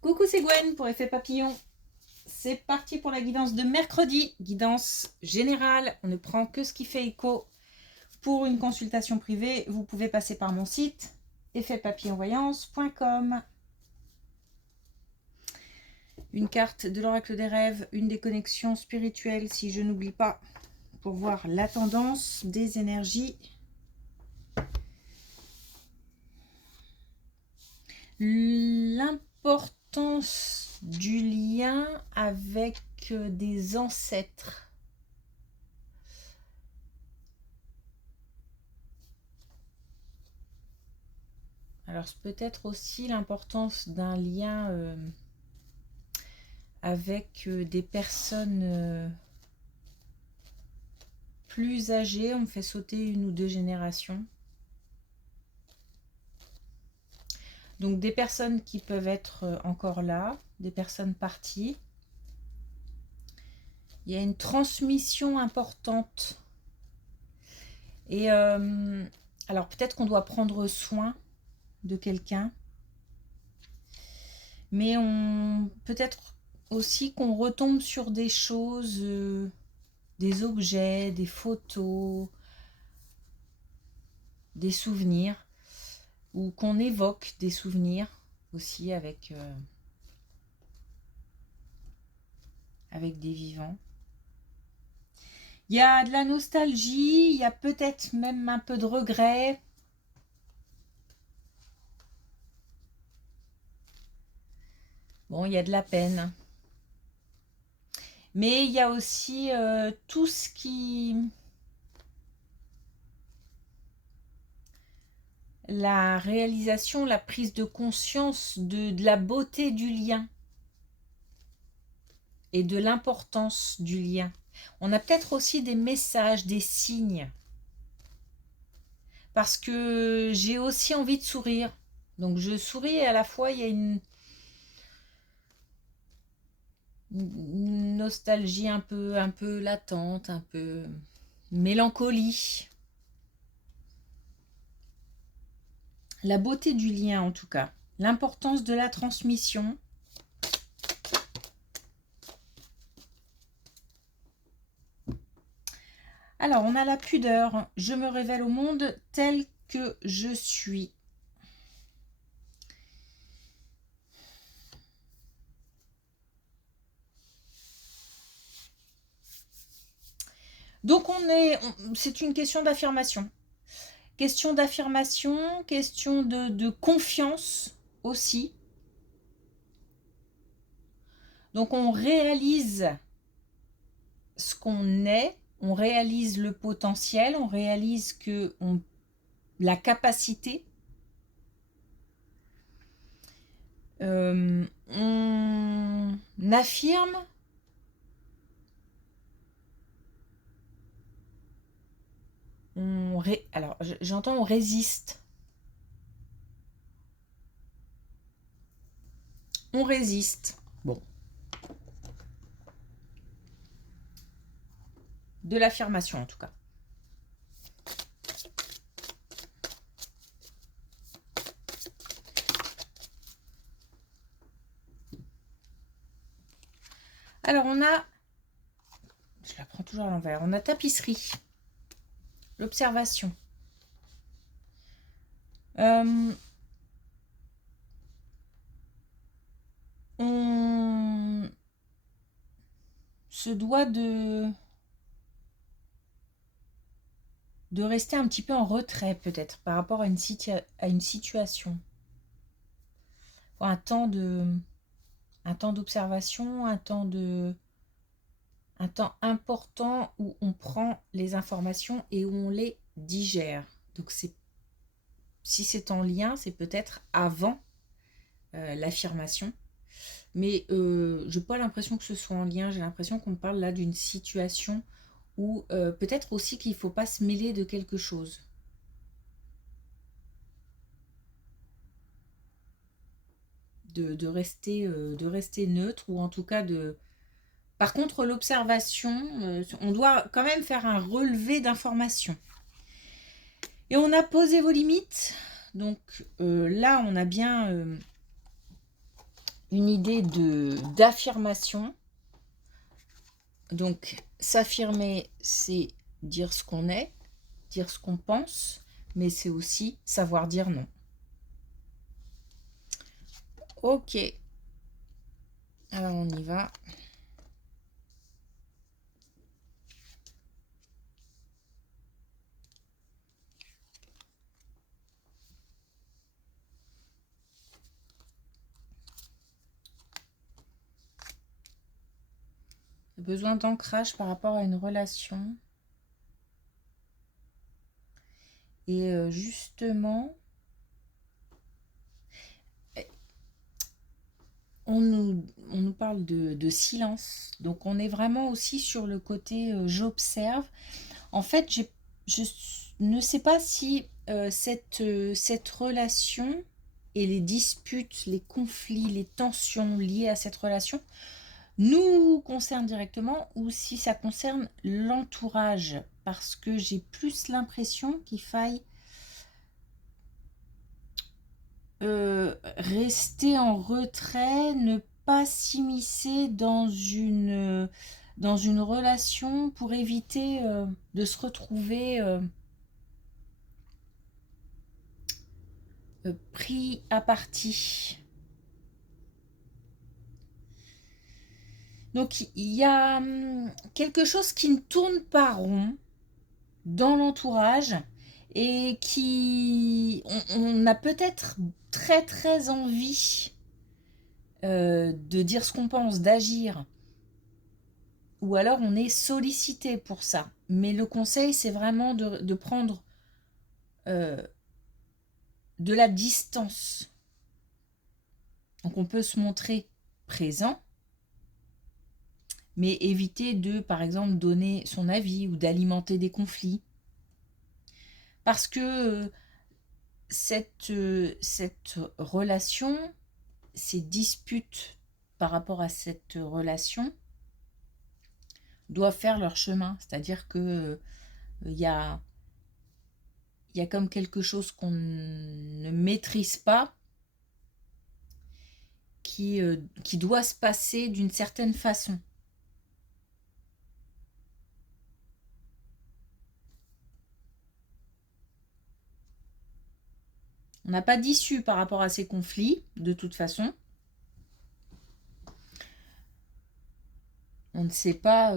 Coucou, c'est Gwen pour Effet Papillon. C'est parti pour la guidance de mercredi. Guidance générale, on ne prend que ce qui fait écho. Pour une consultation privée, vous pouvez passer par mon site effetpapillonvoyance.com. Une carte de l'oracle des rêves, une des connexions spirituelles, si je n'oublie pas, pour voir la tendance des énergies. L'importance du lien avec des ancêtres. Alors, c'est peut-être aussi l'importance d'un lien avec des personnes plus âgées. On me fait sauter une ou deux générations. Donc, des personnes qui peuvent être encore là, des personnes parties. Il y a une transmission importante. Et alors, peut-être qu'on doit prendre soin de quelqu'un. Mais peut-être aussi qu'on retombe sur des choses, des objets, des photos, des souvenirs, ou qu'on évoque des souvenirs aussi avec des vivants. Il y a de la nostalgie, il y a peut-être même un peu de regret. Bon, il y a de la peine. Mais il y a aussi tout ce qui... La réalisation, la prise de conscience de la beauté du lien et de l'importance du lien. On a peut-être aussi des messages, des signes. Parce que j'ai aussi envie de sourire. Donc je souris et à la fois il y a une nostalgie un peu latente, un peu mélancolie. La beauté du lien en tout cas. L'importance de la transmission. Alors, on a la pudeur. Je me révèle au monde tel que je suis. Donc, c'est une question d'affirmation. Question d'affirmation, question de confiance aussi. Donc, on réalise ce qu'on est, on réalise le potentiel, on réalise la capacité. On affirme alors j'entends on résiste. On résiste. Bon. De l'affirmation en tout cas. Alors on a, je la prends toujours à l'envers, on a tapisserie, l'observation. On se doit de rester un petit peu en retrait peut-être par rapport à une situation. Un temps d'observation, un temps important où on prend les informations et où on les digère. Donc si c'est en lien, c'est peut-être avant l'affirmation. Mais je n'ai pas l'impression que ce soit en lien. J'ai l'impression qu'on parle là d'une situation où peut-être aussi qu'il ne faut pas se mêler de quelque chose. De rester neutre, ou en tout cas de... Par contre, l'observation, on doit quand même faire un relevé d'informations. Et on a posé vos limites. Donc là, on a bien une idée d'affirmation. Donc, s'affirmer, c'est dire ce qu'on est, dire ce qu'on pense, mais c'est aussi savoir dire non. Ok, alors on y va. Besoin d'ancrage par rapport à une relation. Et justement, on nous parle de silence. Donc on est vraiment aussi sur le côté j'observe. En fait, je ne sais pas si cette relation et les disputes, les conflits, les tensions liées à cette relation nous concernent directement ou si ça concerne l'entourage. Parce que j'ai plus l'impression qu'il faille rester en retrait, ne pas s'immiscer dans une relation pour éviter de se retrouver pris à partie. Donc il y a quelque chose qui ne tourne pas rond dans l'entourage et on a peut-être très très envie de dire ce qu'on pense, d'agir, ou alors on est sollicité pour ça. Mais le conseil, c'est vraiment de prendre euh, de la distance. Donc on peut se montrer présent, mais éviter de, par exemple, donner son avis ou d'alimenter des conflits. Parce que cette relation, ces disputes par rapport à cette relation, doivent faire leur chemin. C'est-à-dire que il y a comme quelque chose qu'on ne maîtrise pas qui doit se passer d'une certaine façon. On n'a pas d'issue par rapport à ces conflits, de toute façon. On ne sait pas,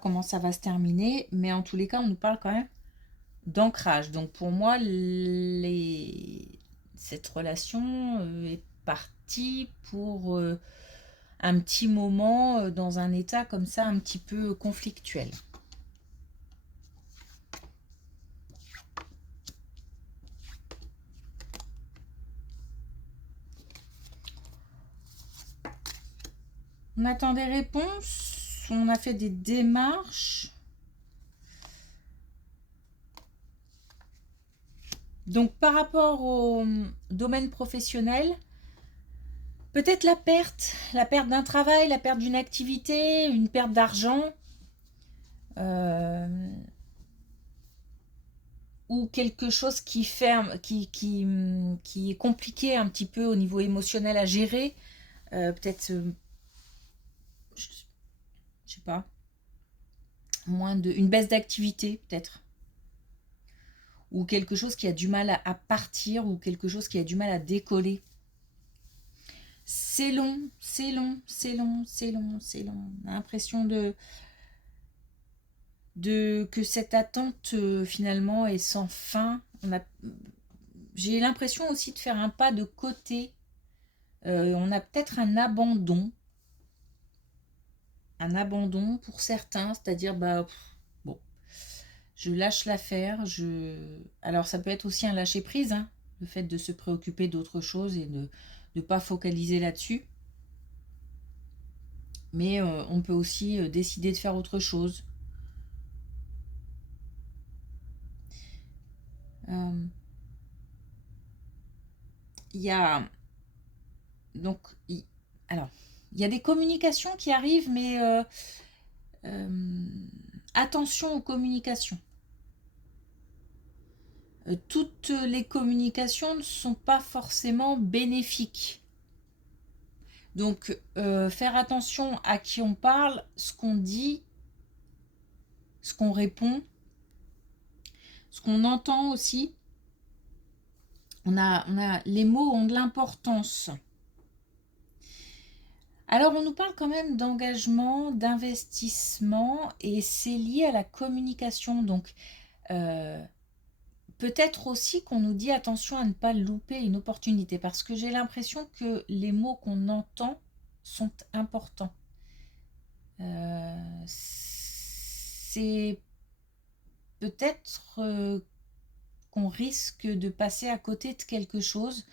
comment ça va se terminer, mais en tous les cas, on nous parle quand même d'ancrage. Donc pour moi, cette relation est partie pour un petit moment dans un état comme ça, un petit peu conflictuel. On attend des réponses, on a fait des démarches. Donc par rapport au domaine professionnel, peut-être la perte d'un travail, la perte d'une activité, une perte d'argent, ou quelque chose qui est compliqué un petit peu au niveau émotionnel à gérer, peut-être, je sais pas, une baisse d'activité peut-être, ou quelque chose qui a du mal à partir, ou quelque chose qui a du mal à décoller. C'est long, c'est long, c'est long, c'est long, c'est long. On a l'impression que cette attente finalement est sans fin. J'ai l'impression aussi de faire un pas de côté. On a peut-être un abandon pour certains, c'est-à-dire bon, je lâche l'affaire. Alors ça peut être aussi un lâcher prise, hein, le fait de se préoccuper d'autre chose et de ne pas focaliser là-dessus. Mais on peut aussi décider de faire autre chose. Il y a donc alors il y a des communications qui arrivent, mais attention aux communications. Toutes les communications ne sont pas forcément bénéfiques. Donc, faire attention à qui on parle, ce qu'on dit, ce qu'on répond, ce qu'on entend aussi. Les mots ont de l'importance. Alors, on nous parle quand même d'engagement, d'investissement, et c'est lié à la communication. Donc, peut-être aussi qu'on nous dit attention à ne pas louper une opportunité, parce que j'ai l'impression que les mots qu'on entend sont importants. C'est peut-être qu'on risque de passer à côté de quelque chose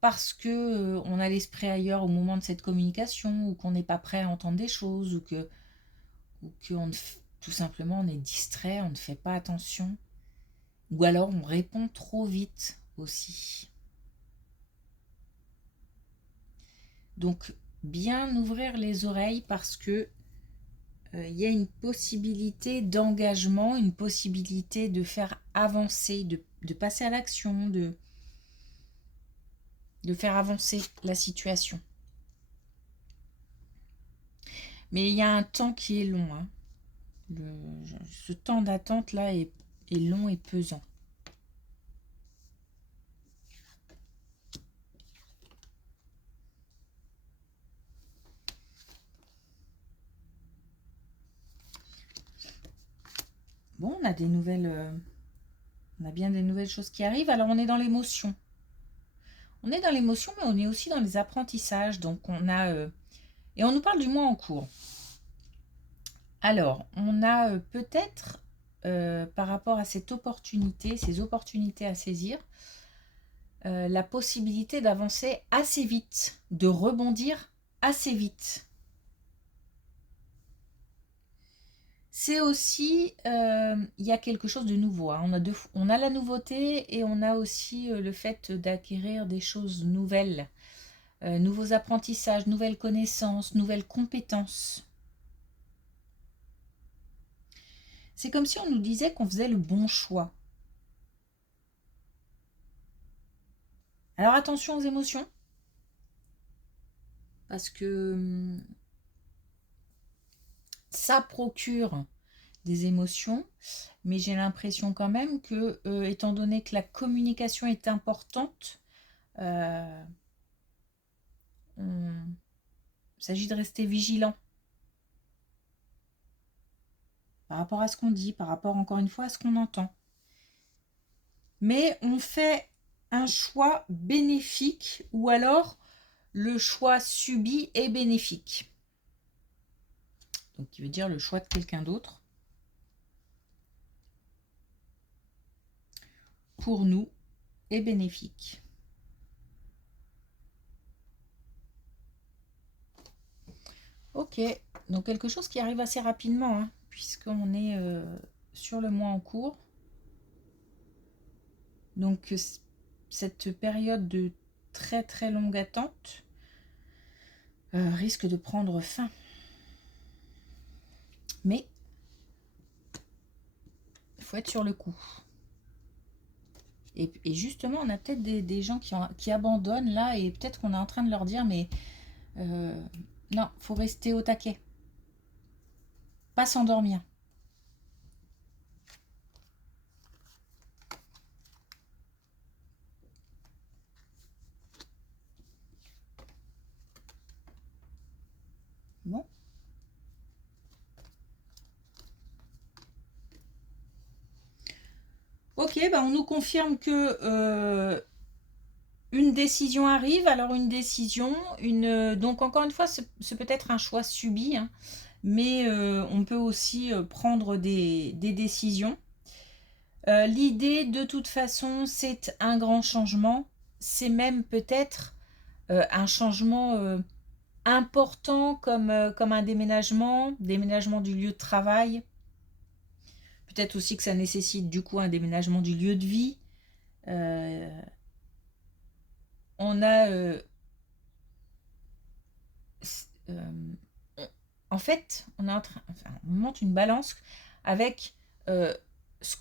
parce que on a l'esprit ailleurs au moment de cette communication, ou qu'on n'est pas prêt à entendre des choses, ou que tout simplement on est distrait, on ne fait pas attention, ou alors on répond trop vite aussi. Donc bien ouvrir les oreilles, parce que il y a une possibilité d'engagement, une possibilité de faire avancer, de passer à l'action, de faire avancer la situation. Mais il y a un temps qui est long, hein. Ce temps d'attente là est long et pesant. Bon, on a des nouvelles, on a bien des nouvelles choses qui arrivent. Alors on est dans l'émotion. On est dans l'émotion, mais on est aussi dans les apprentissages. Donc on a et on nous parle du mois en cours. Alors on a peut-être par rapport à cette opportunité, ces opportunités à saisir, la possibilité d'avancer assez vite, de rebondir assez vite. C'est aussi, il y a quelque chose de nouveau, hein. On a la nouveauté, et on a aussi le fait d'acquérir des choses nouvelles, nouveaux apprentissages, nouvelles connaissances, nouvelles compétences. C'est comme si on nous disait qu'on faisait le bon choix. Alors attention aux émotions, parce que ça procure des émotions, mais j'ai l'impression quand même que, étant donné que la communication est importante, il s'agit de rester vigilant par rapport à ce qu'on dit, par rapport encore une fois à ce qu'on entend. Mais on fait un choix bénéfique, ou alors le choix subi est bénéfique. Donc qui veut dire le choix de quelqu'un d'autre pour nous est bénéfique. Ok, donc quelque chose qui arrive assez rapidement, hein, puisqu'on est sur le mois en cours. Donc cette période de très très longue attente risque de prendre fin. Mais il faut être sur le coup. Et justement, on a peut-être des gens qui abandonnent là, et peut-être qu'on est en train de leur dire, mais non, faut rester au taquet. Pas s'endormir. Bon. Ok, bah on nous confirme que une décision arrive. Alors une décision, donc encore une fois, c'est peut-être un choix subi, hein, mais on peut aussi prendre des décisions. L'idée, de toute façon, c'est un grand changement. C'est même peut-être un changement important, comme un déménagement du lieu de travail. Peut-être aussi que ça nécessite du coup un déménagement du lieu de vie. On a... en fait, on monte une balance avec ce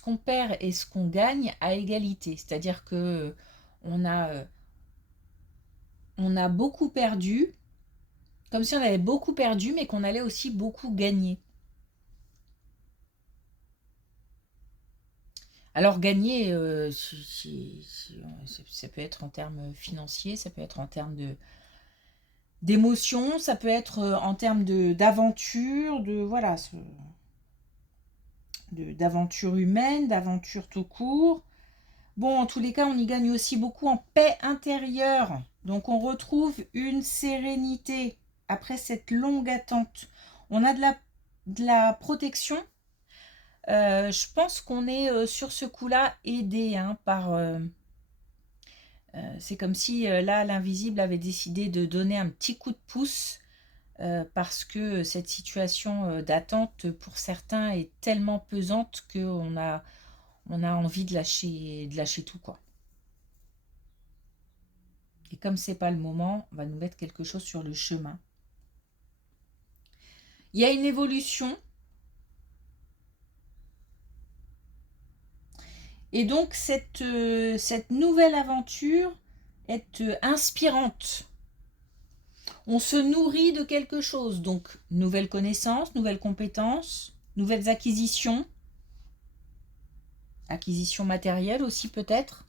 qu'on perd et ce qu'on gagne à égalité. C'est-à-dire que on a on a beaucoup perdu, comme si on avait beaucoup perdu, mais qu'on allait aussi beaucoup gagner. Alors gagner, ça peut être en termes financiers, ça peut être en termes d'émotions, ça peut être en termes d'aventure, voilà, d'aventure humaine, d'aventure tout court. Bon, en tous les cas, on y gagne aussi beaucoup en paix intérieure. Donc on retrouve une sérénité après cette longue attente. On a de la protection. Je pense qu'on est sur ce coup-là aidé hein, par... c'est comme si là, l'invisible avait décidé de donner un petit coup de pouce parce que cette situation d'attente pour certains est tellement pesante on a envie de lâcher tout quoi. Et comme c'est pas le moment, on va nous mettre quelque chose sur le chemin. Il y a une évolution. Et donc cette nouvelle aventure est inspirante. On se nourrit de quelque chose. Donc nouvelles connaissances, nouvelles compétences, nouvelles acquisitions. Acquisitions matérielles aussi peut-être.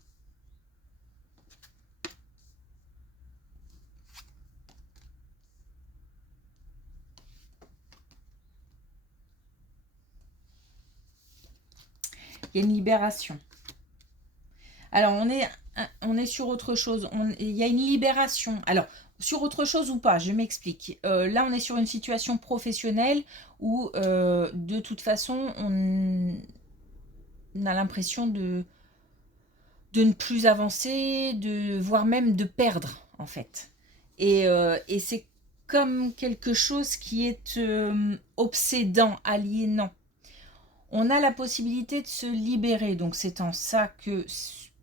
Il y a une libération. Alors, on est sur autre chose. Il y a une libération. Alors, sur autre chose ou pas, je m'explique. Là, on est sur une situation professionnelle où, de toute façon, on a l'impression de ne plus avancer, voire même de perdre, en fait. Et c'est comme quelque chose qui est obsédant, aliénant. On a la possibilité de se libérer, donc c'est en ça que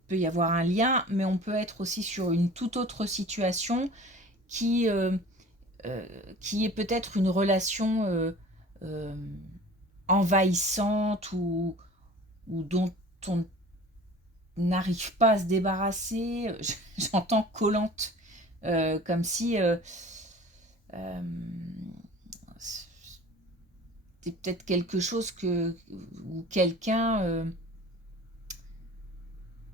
peut y avoir un lien, mais on peut être aussi sur une toute autre situation qui, euh, qui est peut-être une relation euh, envahissante ou dont on n'arrive pas à se débarrasser. J'entends collante, comme si euh, c'est peut-être quelque chose ou quelqu'un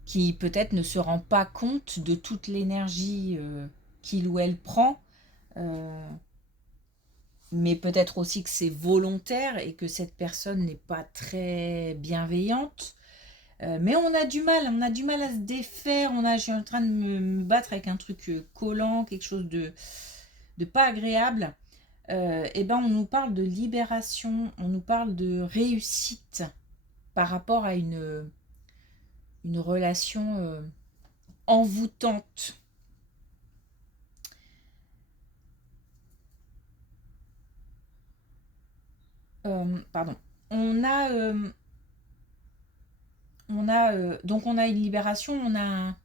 qui peut-être ne se rend pas compte de toute l'énergie qu'il ou elle prend, euh, mais peut-être aussi que c'est volontaire et que cette personne n'est pas très bienveillante. Mais on a du mal à se défaire. Je suis en train de me battre avec un truc collant, quelque chose de pas agréable. Et ben on nous parle de libération, on nous parle de réussite par rapport à une relation envoûtante. Pardon. On a, donc on a une libération, on a un...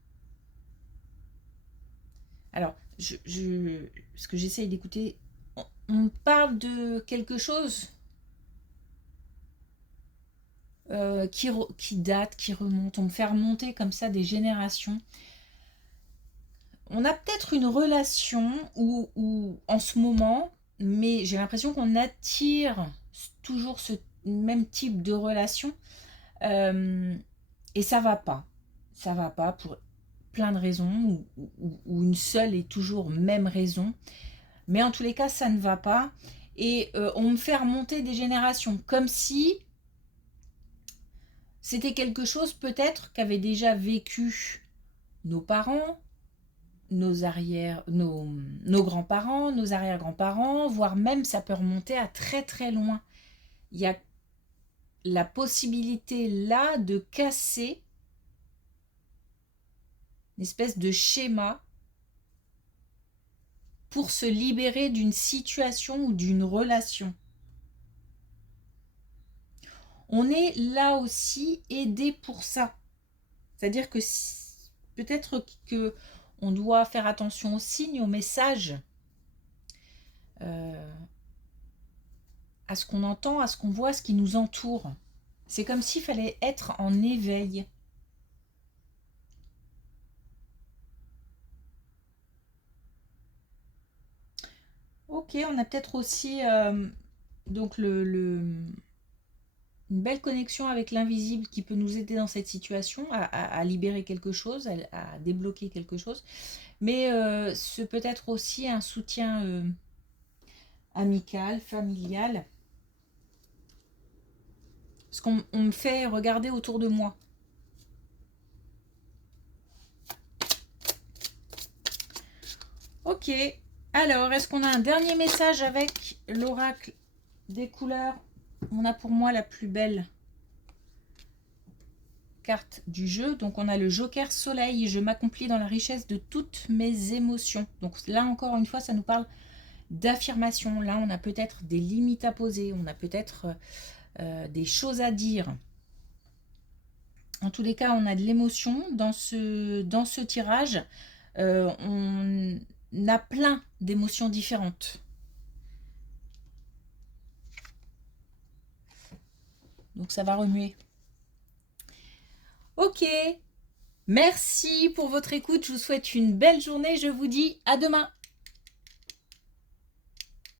Alors, ce que j'essaye d'écouter, on parle de quelque chose qui date, qui remonte. On me fait remonter comme ça des générations. On a peut-être une relation où en ce moment, mais j'ai l'impression qu'on attire toujours ce même type de relation. Euh, et ça va pas. Ça va pas pour plein de raisons, ou une seule et toujours même raison. Mais en tous les cas, ça ne va pas. Et on me fait remonter des générations, comme si c'était quelque chose peut-être qu'avaient déjà vécu nos parents, nos grands-parents, nos arrière-grands-parents, voire même ça peut remonter à très très loin. Il y a la possibilité là de casser une espèce de schéma pour se libérer d'une situation ou d'une relation. On est là aussi aidé pour ça. C'est-à-dire que peut-être que on doit faire attention aux signes, aux messages, euh, à ce qu'on entend, à ce qu'on voit, à ce qui nous entoure. C'est comme s'il fallait être en éveil. Ok, on a peut-être aussi donc une belle connexion avec l'invisible qui peut nous aider dans cette situation à libérer quelque chose, à débloquer quelque chose. Mais ce peut être aussi un soutien amical, familial. Parce qu'on me fait regarder autour de moi. Ok. Alors, est-ce qu'on a un dernier message avec l'oracle des couleurs? On a pour moi la plus belle carte du jeu. Donc, on a le Joker Soleil. Je m'accomplis dans la richesse de toutes mes émotions. Donc, là, encore une fois, ça nous parle d'affirmation. Là, on a peut-être des limites à poser. On a peut-être des choses à dire. En tous les cas, on a de l'émotion dans ce tirage. On a plein d'émotions différentes. Donc ça va remuer. Ok. Merci pour votre écoute. Je vous souhaite une belle journée. Je vous dis à demain.